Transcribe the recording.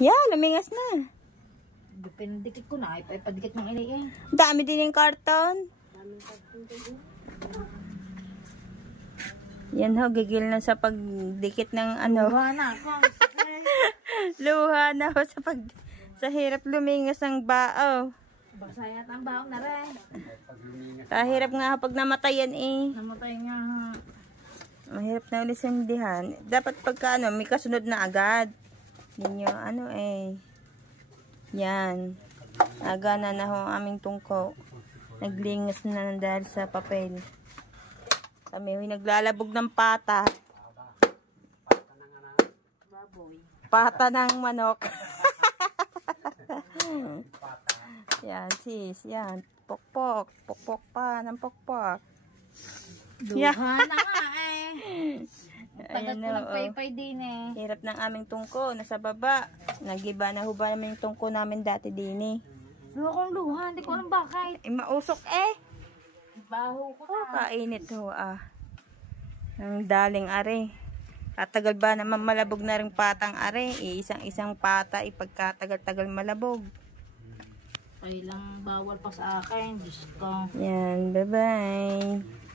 Yeah, lumingas na. Pinadikit ko na. Ipadikit ng ilay eh. Dami din yung karton. Yan ho, gigil na sa pagdikit ng ano. Luha na ako. Luha na ho sa hirap lumingas ng bao. Basa yata ang baong na rin. Kahirap nga pag namatayan eh. Namatay nga ha. Mahirap na ulit sindihan. Dapat pagka ano, may kasunod na agad. Ninyo, ano eh. Yan. Aga na ho ang aming tungko. Naglingas na dahil sa papel. Kami naglalabog ng pata. Baboy. Pata ng manok. Yan sis, yan. Pokpok. Pokpok pa ng pokpok. Duha na nga eh. Tagat Ayan ko na, ng paypay din eh. Hirap ng aming tungko. Nasa baba. Nagiba na huba namin yung tungko namin dati din eh. Luha kong luha. Hindi ko alam bakit. Mausok eh. Baho ko na. Kainit ho ah. Ang daling are. Tatagal ba naman malabog na rin patang are? Isang pata ipagkatagal-tagal malabog. Kailang bawal pa sa akin. Diyos ko. Yan, bye-bye.